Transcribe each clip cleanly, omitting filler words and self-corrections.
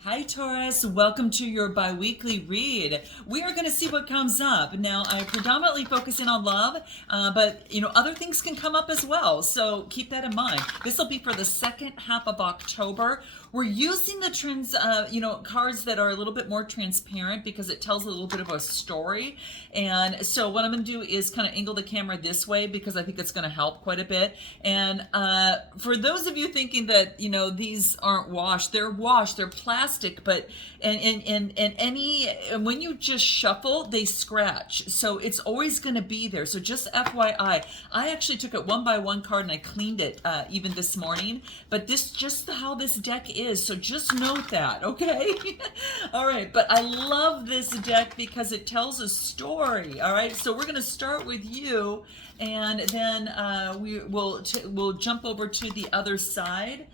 Hi Taurus, welcome to your bi-weekly read. We are going to see what comes up. Now, I predominantly focus in on love, but other things can come up as well. So keep that in mind. This will be for the second half of October. We're using the cards that are a little bit more transparent because it tells a little bit of a story. And so what I'm going to do is kind of angle the camera this way because I think it's going to help quite a bit. And for those of you thinking that these aren't washed, they're washed. They're plastic, but and when you just shuffle, they scratch. So it's always going to be there. So just FYI, I actually took it one by one card and I cleaned it even this morning. But this just how this deck is. So just note that, okay? All right, but I love this deck because it tells a story. All right, so we're going to start with you, and then we'll jump over to the other side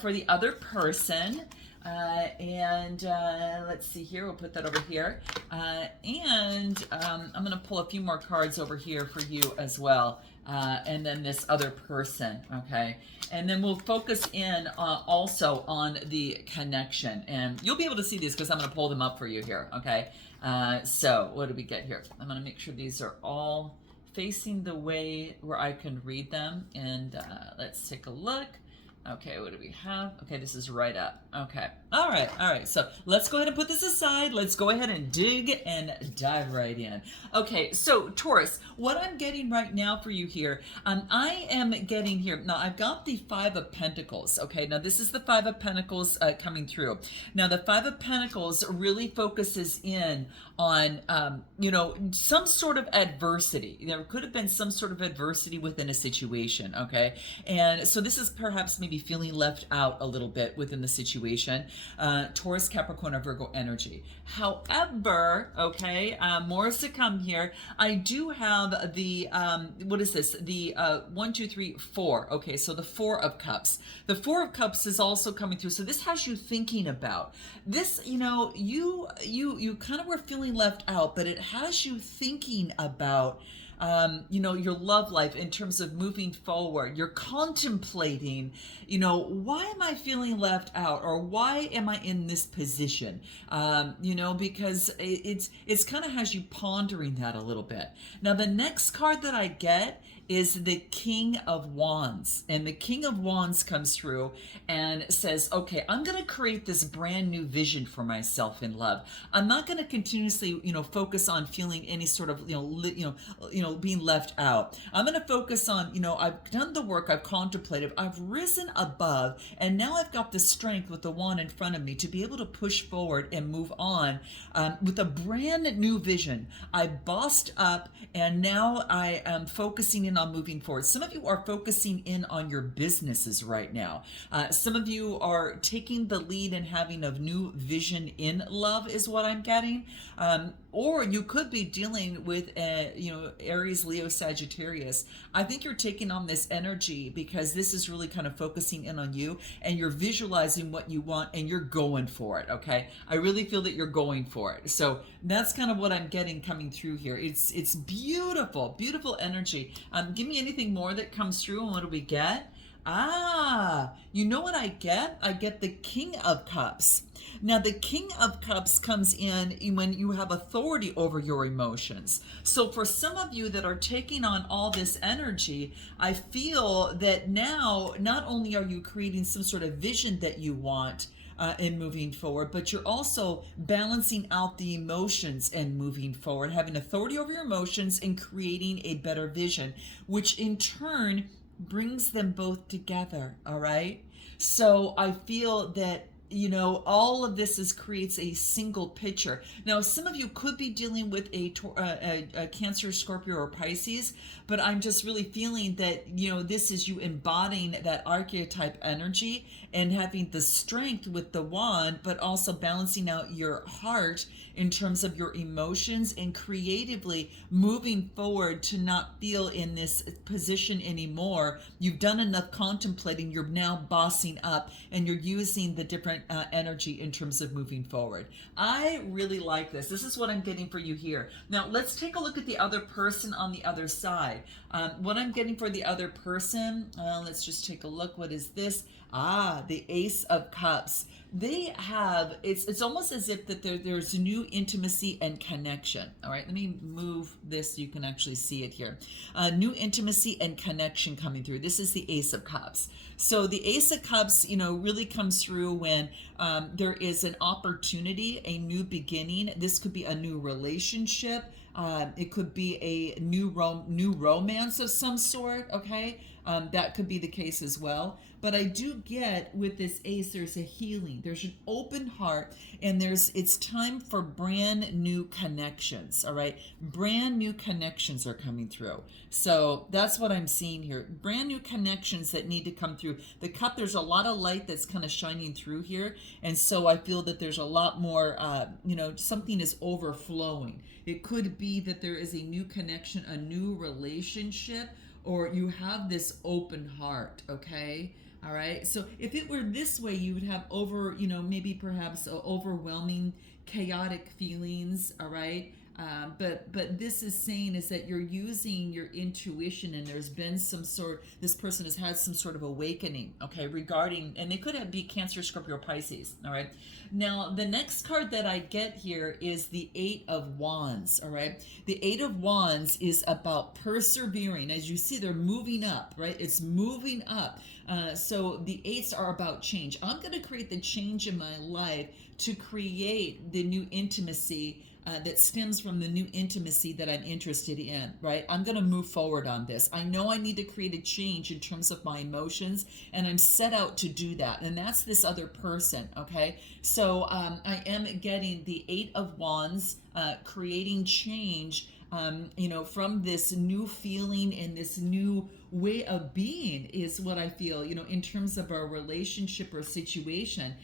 for the other person. Let's see here, we'll put that over here. I'm going to pull a few more cards over here for you as well. And then this other person, okay? And then we'll focus in also on the connection. And you'll be able to see these because I'm going to pull them up for you here, okay? So what do we get here? I'm going to make sure these are all facing the way where I can read them. And let's take a look. Okay, what do we have? Okay, this is right up. Okay. All right. So let's go ahead and put this aside. Let's go ahead and dig and dive right in. Okay, so Taurus, what I'm getting right now for you here, I am getting here. Now, I've got the Five of Pentacles. Okay, now this is the Five of Pentacles coming through. Now, the Five of Pentacles really focuses in on, some sort of adversity. There could have been some sort of adversity within a situation, okay? And so this is perhaps maybe feeling left out a little bit within the situation. Taurus, Capricorn, or Virgo energy. However, okay, more is to come here. I do have the, what is this? The 1, 2, 3, 4. Okay, so the Four of Cups. The Four of Cups is also coming through. So this has you thinking about this, you kind of were feeling left out, but it has you thinking about your love life in terms of moving forward. You're contemplating, why am I feeling left out, or why am I in this position? Because it's kind of has you pondering that a little bit. Now, the next card that I get is the King of Wands. And the King of Wands comes through and says, okay, I'm going to create this brand new vision for myself in love. I'm not going to continuously, focus on feeling any sort of, being left out. I'm going to focus on, I've done the work, I've contemplated, I've risen above, and now I've got the strength with the wand in front of me to be able to push forward and move on with a brand new vision. I bossed up, and now I am focusing in on moving forward. Some of you are focusing in on your businesses right now. Some of you are taking the lead and having a new vision in love is what I'm getting. Or you could be dealing with, Aries, Leo, Sagittarius. I think you're taking on this energy because this is really kind of focusing in on you, and you're visualizing what you want and you're going for it, okay? I really feel that you're going for it. So that's kind of what I'm getting coming through here. It's beautiful, beautiful energy. Give me anything more that comes through, and what do we get? You know what I get? I get the King of Cups. Now, the King of Cups comes in when you have authority over your emotions. So for some of you that are taking on all this energy, I feel that now not only are you creating some sort of vision that you want, in moving forward, but you're also balancing out the emotions and moving forward, having authority over your emotions and creating a better vision, which in turn brings them both together. All right. So I feel that all of this creates a single picture. Now, some of you could be dealing with a Cancer, Scorpio, or Pisces, but I'm just really feeling that, this is you embodying that archetype energy and having the strength with the wand, but also balancing out your heart in terms of your emotions and creatively moving forward to not feel in this position anymore. You've done enough contemplating. You're now bossing up, and you're using the different energy in terms of moving forward. I really like this. This is what I'm getting for you here. Now, let's take a look at the other person on the other side. What I'm getting for the other person, let's just take a look. What is this? The Ace of Cups. They have, it's almost as if that there's new intimacy and connection. All right, let me move this so you can actually see it here. New intimacy and connection coming through. This is the Ace of Cups. So the Ace of Cups, really comes through when there is an opportunity, a new beginning. This could be a new relationship. It could be a new romance of some sort, okay? That could be the case as well. But I do get with this ace, there's a healing, there's an open heart, and it's time for brand new connections, all right? Brand new connections are coming through. So that's what I'm seeing here. Brand new connections that need to come through. The cup, there's a lot of light that's kind of shining through here. And so I feel that there's a lot more, something is overflowing. It could be that there is a new connection, a new relationship, or you have this open heart, okay? All right. So if it were this way, you would have maybe perhaps overwhelming, chaotic feelings. All right. But this is saying is that you're using your intuition, and there's been this person has had some sort of awakening, okay, regarding, and they could be Cancer, Scorpio, Pisces. All right. Now, the next card that I get here is the Eight of Wands, all right? The Eight of Wands is about persevering. As you see, they're moving up, right? It's moving up. So the eights are about change. I'm going to create the change in my life to create the new intimacy that stems from the new intimacy that I'm interested in, right? I'm going to move forward on this. I know I need to create a change in terms of my emotions, and I'm set out to do that. And that's this other person, okay? So I am getting the Eight of Wands, creating change, from this new feeling and this new way of being is what I feel, in terms of our relationship or situation.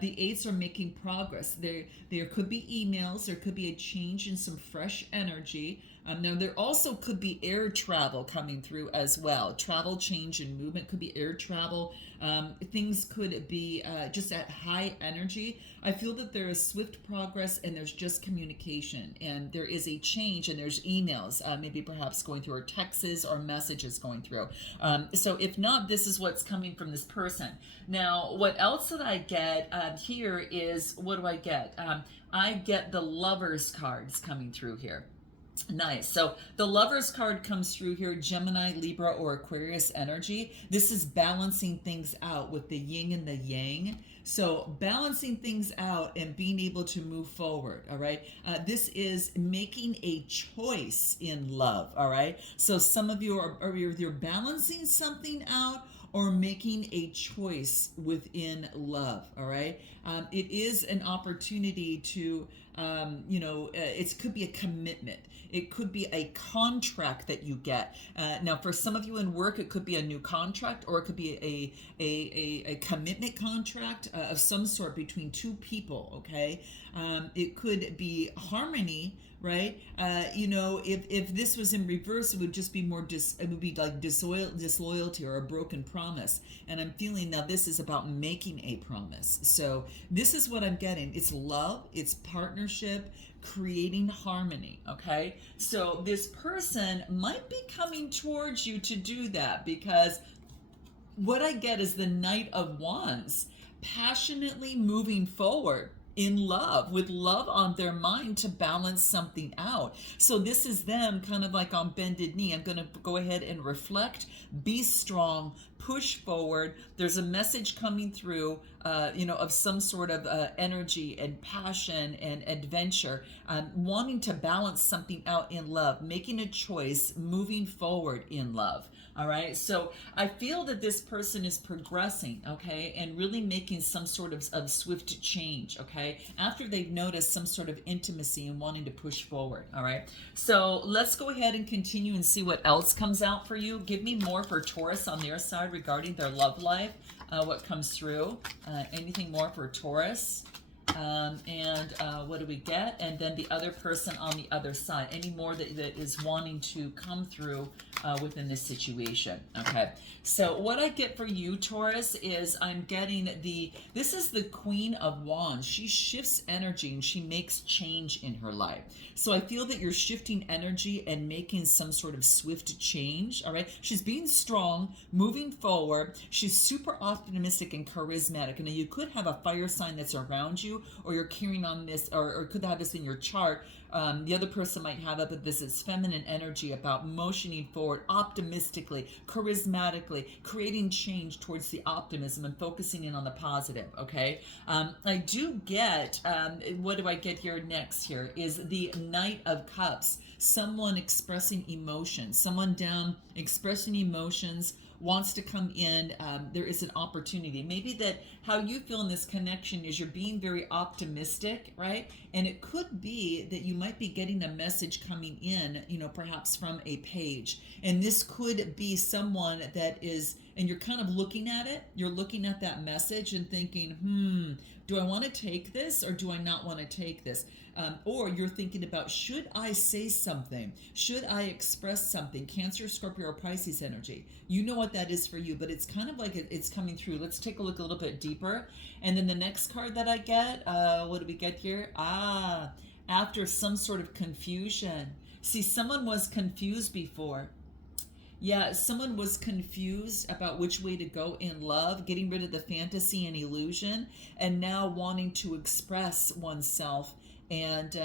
The eights are making progress. There could be emails, there could be a change in some fresh energy. Now, there also could be air travel coming through as well. Travel, change, and movement could be air travel. Things could be just at high energy. I feel that there is swift progress, and there's just communication, and there is a change, and there's emails, maybe perhaps going through, or texts or messages going through. So if not, this is what's coming from this person. Now, what else that I get here is, what do I get? I get the Lovers cards coming through here. Nice. So the Lovers card comes through here, Gemini, Libra, or Aquarius energy. This is balancing things out with the yin and the yang. So balancing things out and being able to move forward, all right? This is making a choice in love, all right? So some of you are either balancing something out or making a choice within love, all right? It is an opportunity to, it could be a commitment. It could be a contract that you get. Now, for some of you in work, it could be a new contract, or it could be a commitment contract of some sort between two people, okay? It could be harmony, right? If this was in reverse, it would just be it would be like disloyalty or a broken promise. And I'm feeling now this is about making a promise. So this is what I'm getting. It's love, it's partnership, creating harmony, okay? So this person might be coming towards you to do that, because what I get is the Knight of Wands, passionately moving forward in love, with love on their mind to balance something out. So this is them kind of like on bended knee. I'm going to go ahead and reflect, be strong, push forward. There's a message coming through, of some sort of energy and passion and adventure, wanting to balance something out in love, making a choice, moving forward in love. All right. So I feel that this person is progressing, okay, and really making some sort of swift change, okay, after they've noticed some sort of intimacy and wanting to push forward. All right. So let's go ahead and continue and see what else comes out for you. Give me more for Taurus on their side regarding their love life. What comes through? Anything more for Taurus? What do we get? And then the other person on the other side. Any more that is wanting to come through within this situation. Okay. So what I get for you, Taurus, is I'm getting this is the Queen of Wands. She shifts energy and she makes change in her life. So I feel that you're shifting energy and making some sort of swift change. All right. She's being strong, moving forward. She's super optimistic and charismatic. And you could have a fire sign that's around you, or you're carrying on this, or could have this in your chart. The other person might have it, but this is feminine energy about motioning forward optimistically, charismatically, creating change towards the optimism and focusing in on the positive, okay? I do get, what do I get here next here, is the Knight of Cups. Someone expressing emotions, someone down expressing emotions, wants to come in. There is an opportunity. Maybe that how you feel in this connection is you're being very optimistic, right? And it could be that you might be getting a message coming in, perhaps from a page. And this could be someone that is, and you're kind of looking at it, you're looking at that message and thinking, do I want to take this or do I not want to take this? Or you're thinking about, should I say something? Should I express something? Cancer, Scorpio, or Pisces energy. You know what that is for you, but it's kind of like it's coming through. Let's take a look a little bit deeper. And then the next card that I get, what do we get here? After some sort of confusion. See, someone was confused before. Yeah, someone was confused about which way to go in love, getting rid of the fantasy and illusion, and now wanting to express oneself. And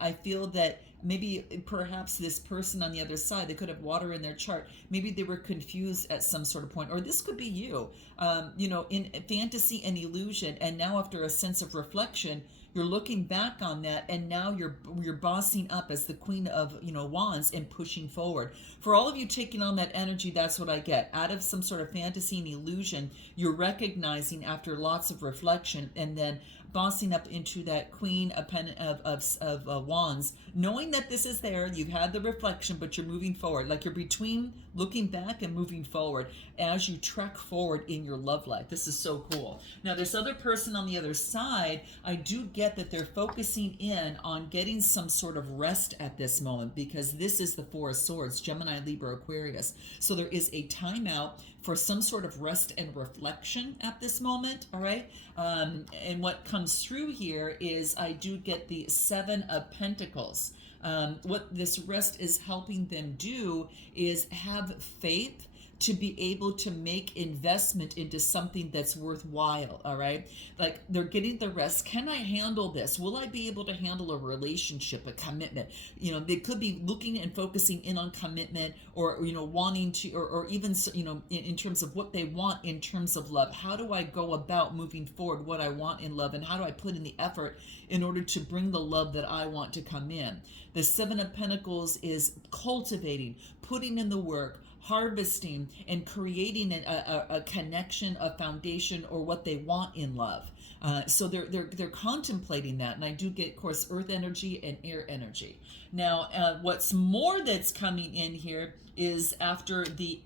I feel that maybe perhaps this person on the other side, they could have water in their chart. Maybe they were confused at some sort of point, or this could be you, in fantasy and illusion. And now after a sense of reflection, you're looking back on that, and now you're bossing up as the Queen of Wands and pushing forward. For all of you taking on that energy, that's what I get. Out of some sort of fantasy and illusion, you're recognizing after lots of reflection, and then bossing up into that Queen of Wands, knowing that this is there. You've had the reflection, but you're moving forward. Like you're between looking back and moving forward as you trek forward in your love life. This is so cool. Now, this other person on the other side, I do get that they're focusing in on getting some sort of rest at this moment, because this is the Four of Swords, Gemini, Libra, Aquarius. So there is a timeout for some sort of rest and reflection at this moment, all right? And what comes through here is I do get the Seven of Pentacles. What this rest is helping them do is have faith to be able to make investment into something that's worthwhile, all right? Like they're getting the rest. Can I handle this? Will I be able to handle a relationship, a commitment? They could be looking and focusing in on commitment, or, wanting to, or even, in terms of what they want in terms of love. How do I go about moving forward what I want in love, and how do I put in the effort in order to bring the love that I want to come in? The Seven of Pentacles is cultivating, putting in the work, harvesting, and creating a connection, a foundation, or what they want in love. So they're contemplating that, and I do get, of course, earth energy and air energy. Now, what's more that's coming in here is after the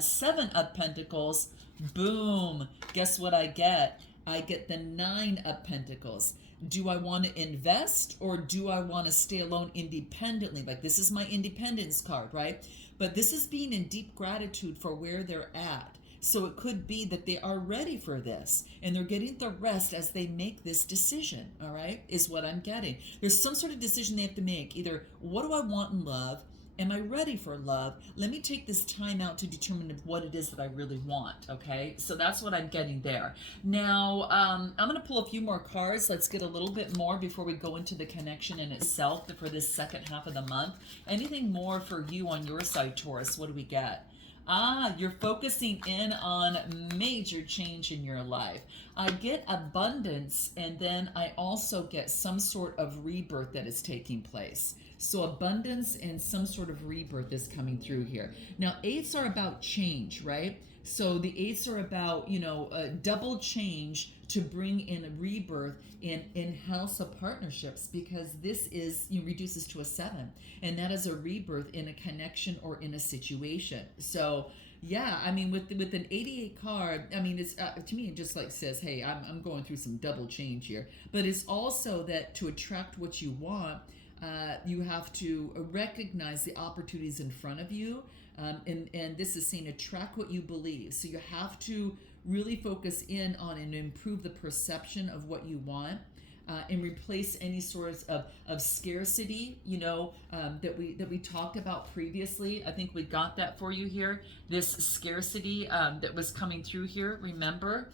Seven of Pentacles, boom, guess what I get? I get the Nine of Pentacles. Do I want to invest, or do I want to stay alone independently? Like, this is my independence card, right? But this is being in deep gratitude for where they're at. So it could be that they are ready for this, and they're getting the rest as they make this decision, all right, is what I'm getting. There's some sort of decision they have to make. Either, what do I want in love? Am I ready for love? Let me take this time out to determine what it is that I really want, okay? So that's what I'm getting there. Now, I'm going to pull a few more cards. Let's get a little bit more before we go into the connection in itself for this second half of the month. Anything more for you on your side, Taurus? What do we get? You're focusing in on major change in your life. I get abundance, and then I also get some sort of rebirth that is taking place. So abundance and some sort of rebirth is coming through here. Now, eights are about change, right? So the eights are about, double change to bring in a rebirth in house of partnerships, because this is, reduces to a 7, and that is a rebirth in a connection or in a situation. So, Yeah, I mean, with an 88 card, I mean, it's to me it just like says, hey, I'm going through some double change here. But it's also that to attract what you want, you have to recognize the opportunities in front of you, and this is saying attract what you believe. So you have to really focus in on and improve the perception of what you want. And replace any sorts of scarcity, that we talked about previously. I think we got that for you here. This scarcity that was coming through here. Remember,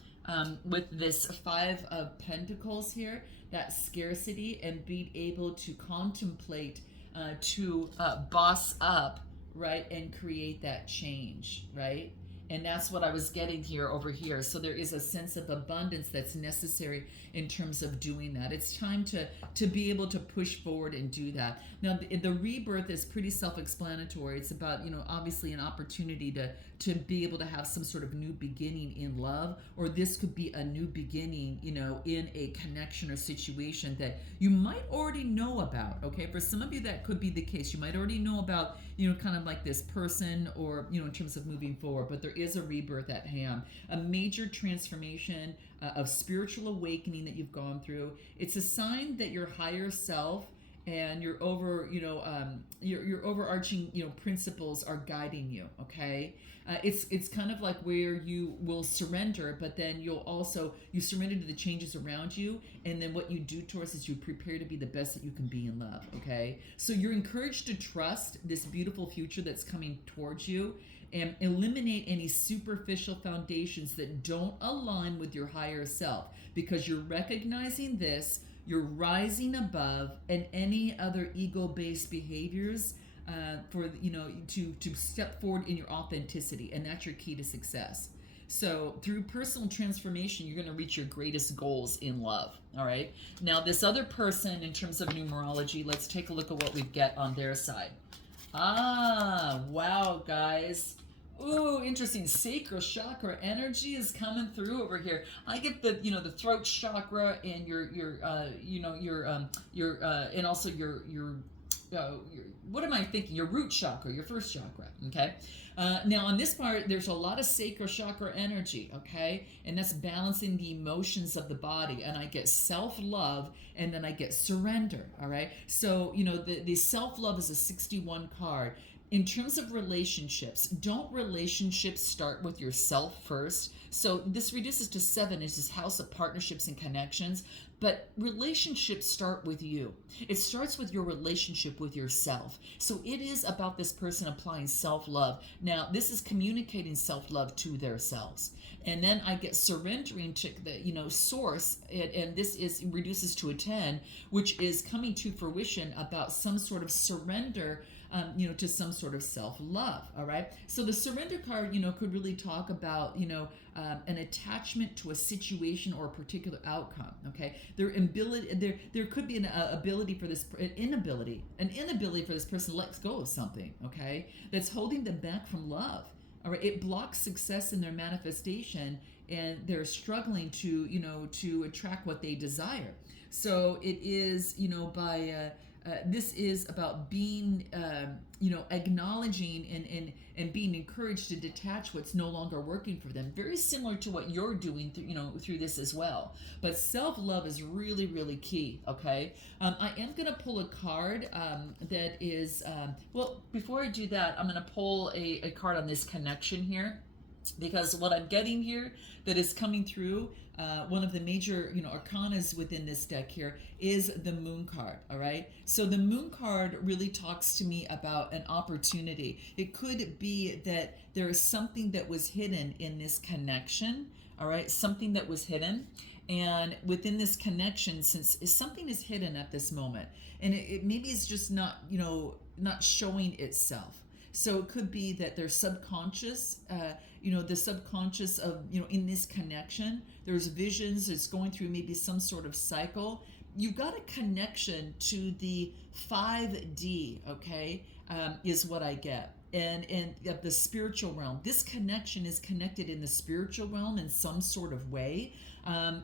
with this Five of Pentacles here, that scarcity and being able to contemplate, to boss up, right, and create that change, right? And that's what I was getting here over here. So there is a sense of abundance that's necessary in terms of doing that. It's time to be able to push forward and do that. Now, the rebirth is pretty self-explanatory. It's about, obviously an opportunity to be able to have some sort of new beginning in love, or this could be a new beginning, in a connection or situation that you might already know about, okay? For some of you, that could be the case. You might already know about, kind of like this person, or, in terms of moving forward, but there is a rebirth at hand, a major transformation of spiritual awakening that you've gone through. It's a sign that your higher self and your your overarching principles are guiding you. Okay, it's kind of like where you will surrender, but then you surrender to the changes around you, and then what you do towards is you prepare to be the best that you can be in love. Okay, so you're encouraged to trust this beautiful future that's coming towards you, and eliminate any superficial foundations that don't align with your higher self, because you're recognizing this. You're rising above and any other ego-based behaviors, to step forward in your authenticity, and that's your key to success. So through personal transformation, you're going to reach your greatest goals in love. All right. Now, this other person, in terms of numerology, let's take a look at what we get on their side. Ah, wow, guys. Ooh, interesting. Sacral chakra energy is coming through over here. I get the throat chakra and and also your what am I thinking? Your root chakra, your first chakra. Okay. Now on this part, there's a lot of sacral chakra energy. Okay, and that's balancing the emotions of the body. And I get self-love, and then I get surrender. All right. So the self-love is a 61 card. In terms of relationships, don't relationships start with yourself first? So this reduces to 7, is this house of partnerships and connections. But relationships start with you. It starts with your relationship with yourself. So it is about this person applying self-love. Now, this is communicating self-love to themselves. And then I get surrendering to the source, and this reduces to a 10, which is coming to fruition about some sort of surrender, to some sort of self-love. All right. So the surrender card, could really talk about, an attachment to a situation or a particular outcome. Okay. There could be an inability for this person to let go of something. Okay. That's holding them back from love. All right. It blocks success in their manifestation, and they're struggling to attract what they desire. So it is, this is about being, acknowledging and being encouraged to detach what's no longer working for them. Very similar to what you're doing through this as well. But self-love is really, really key. Okay. I am going to pull a card that is, well, before I do that, I'm going to pull a card on this connection here. Because what I'm getting here that is coming through, one of the major, arcanas within this deck here is the Moon card. All right. So the Moon card really talks to me about an opportunity. It could be that there is something that was hidden in this connection. All right. Something that was hidden. And within this connection, since something is hidden at this moment, and it maybe it's just not showing itself. So it could be that their subconscious, the subconscious of, in this connection, there's visions, it's going through maybe some sort of cycle. You've got a connection to the 5D, okay, is what I get. And the spiritual realm. This connection is connected in the spiritual realm in some sort of way.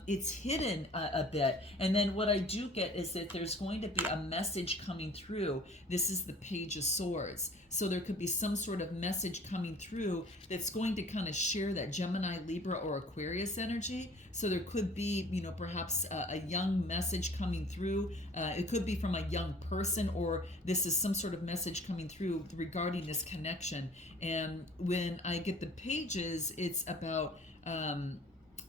It's hidden a bit. And then what I do get is that there's going to be a message coming through. This is the Page of Swords. So there could be some sort of message coming through that's going to kind of share that Gemini, Libra, or Aquarius energy. So there could be, you know, perhaps a young message coming through. It could be from a young person, or this is some sort of message coming through regarding this connection. And when I get the pages, it's about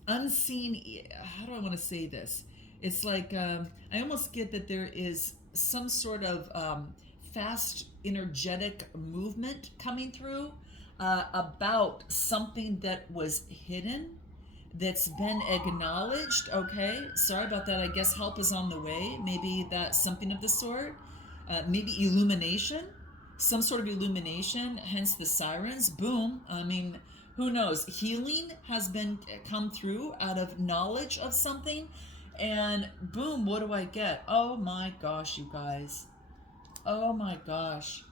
unseen. How do I want to say this? It's like I almost get that there is some sort of fast, energetic movement coming through about something that was hidden, that's been acknowledged. Okay, sorry about that. I guess help is on the way. Maybe that's something of the sort. Maybe illumination, some sort of illumination, hence the sirens. Boom. I mean, who knows? Healing has been come through out of knowledge of something, and boom, what do I get? Oh my gosh, you guys. Oh my gosh.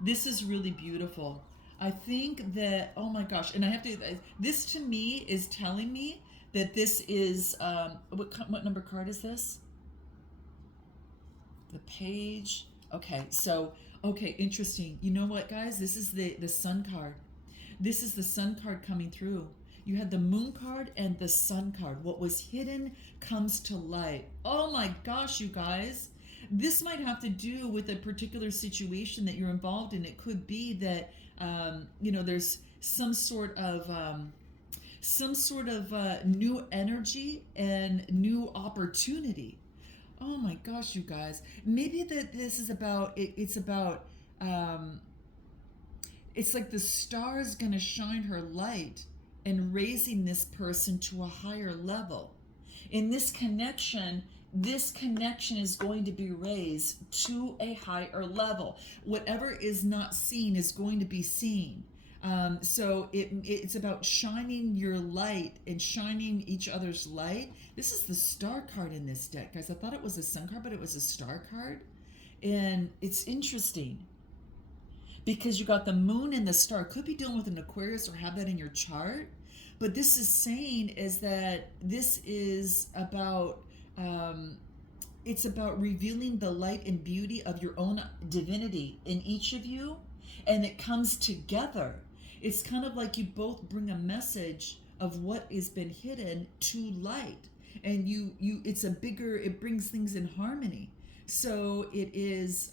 This is really beautiful. I think that, oh my gosh, and I have to, this to me is telling me that this is, what number card is this? The Page. Okay, so, okay, interesting. You know what, guys? This is the Sun card. This is the Sun card coming through. You had the Moon card and the Sun card. What was hidden comes to light. Oh my gosh, you guys. This might have to do with a particular situation that you're involved in. It could be that, you know, there's some sort of new energy and new opportunity. Oh my gosh, you guys. Maybe that this is about, it's about, it's like the star is going to shine her light and raising this person to a higher level. In this connection is going to be raised to a higher level. Whatever is not seen is going to be seen. So it's about shining your light and shining each other's light. This is the Star card in this deck, guys. I thought it was a Sun card, but it was a Star card. And it's interesting because you got the Moon and the Star. Could be dealing with an Aquarius or have that in your chart. But this is saying is that this is about, it's about revealing the light and beauty of your own divinity in each of you, and it comes together. It's kind of like you both bring a message of what has been hidden to light, and it brings things in harmony. So it is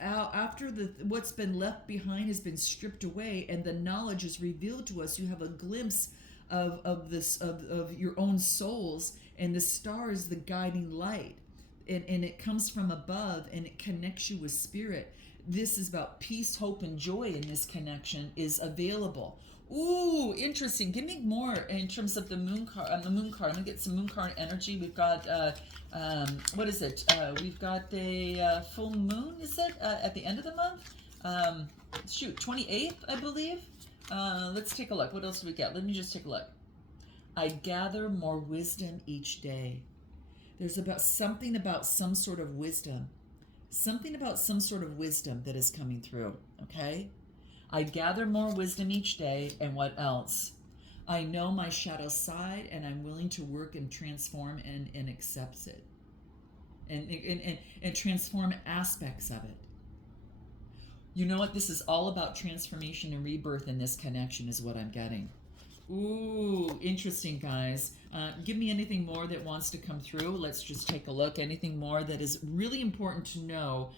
out after what's been left behind has been stripped away, and the knowledge is revealed to us. You have a glimpse of your own souls, and the star is the guiding light, and it comes from above, and it connects you with spirit. This is about peace, hope, and joy in this connection is available. Ooh, interesting. Give me more in terms of the Moon card. I'm gonna get some Moon card energy. We've got what is it? We've got a full moon. Is it at the end of the month? Shoot, 28th, I believe. Let's take a look. What else do we get? Let me just take a look. I gather more wisdom each day. There's something about some sort of wisdom. Something about some sort of wisdom that is coming through, okay? I gather more wisdom each day, and what else? I know my shadow side, and I'm willing to work and transform and accept it. And transform aspects of it. You know what? This is all about transformation and rebirth in this connection is what I'm getting. Ooh, interesting, guys. Give me anything more that wants to come through. Let's just take a look. Anything more that is really important to know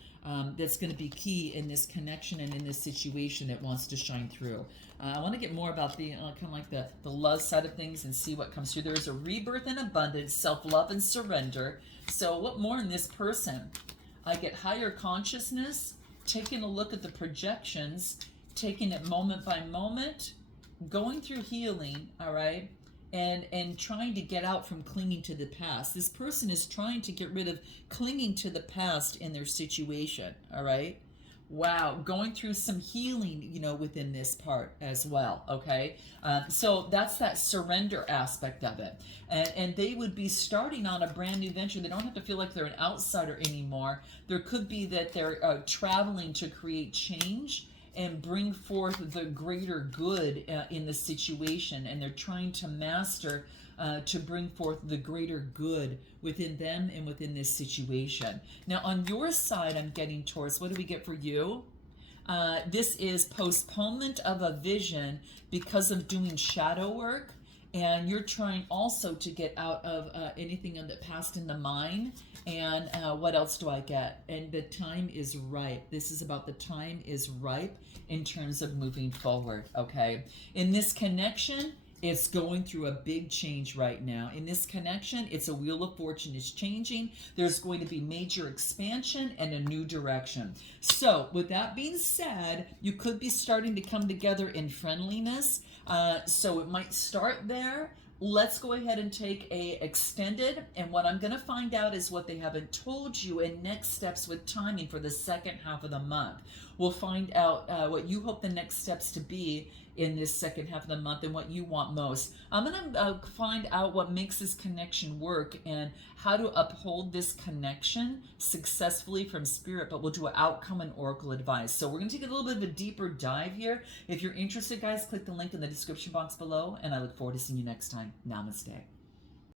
that's going to be key in this connection and in this situation that wants to shine through. I want to get more about the kind of like the love side of things and see what comes through. There is a rebirth and abundance, self-love and surrender. So what more in this person? I get higher consciousness, taking a look at the projections, taking it moment by moment, going through healing, all right, and trying to get out from clinging to the past. This person is trying to get rid of clinging to the past in their situation, all right? Wow, going through some healing, you know, within this part as well, okay? So that's that surrender aspect of it. And they would be starting on a brand new venture. They don't have to feel like they're an outsider anymore. There could be that they're traveling to create change and bring forth the greater good in the situation, and they're trying to master to bring forth the greater good within them and within this situation. Now, on your side, I'm getting Taurus. What do we get for you? This is postponement of a vision because of doing shadow work. And you're trying also to get out of anything in the past in the mind. And what else do I get? And the time is ripe. This is about the time is ripe in terms of moving forward, okay? In this connection, it's going through a big change right now. In this connection, it's a wheel of fortune is changing. There's going to be major expansion and a new direction. So with that being said, you could be starting to come together in friendliness. So it might start there. Let's go ahead and take a extended, and what I'm going to find out is what they haven't told you and next steps with timing for the second half of the month. We'll find out what you hope the next steps to be in this second half of the month and what you want most. I'm going to find out what makes this connection work and how to uphold this connection successfully from spirit, but we'll do an outcome and oracle advice. So we're going to take a little bit of a deeper dive here. If you're interested, guys, click the link in the description box below, and I look forward to seeing you next time. Namaste.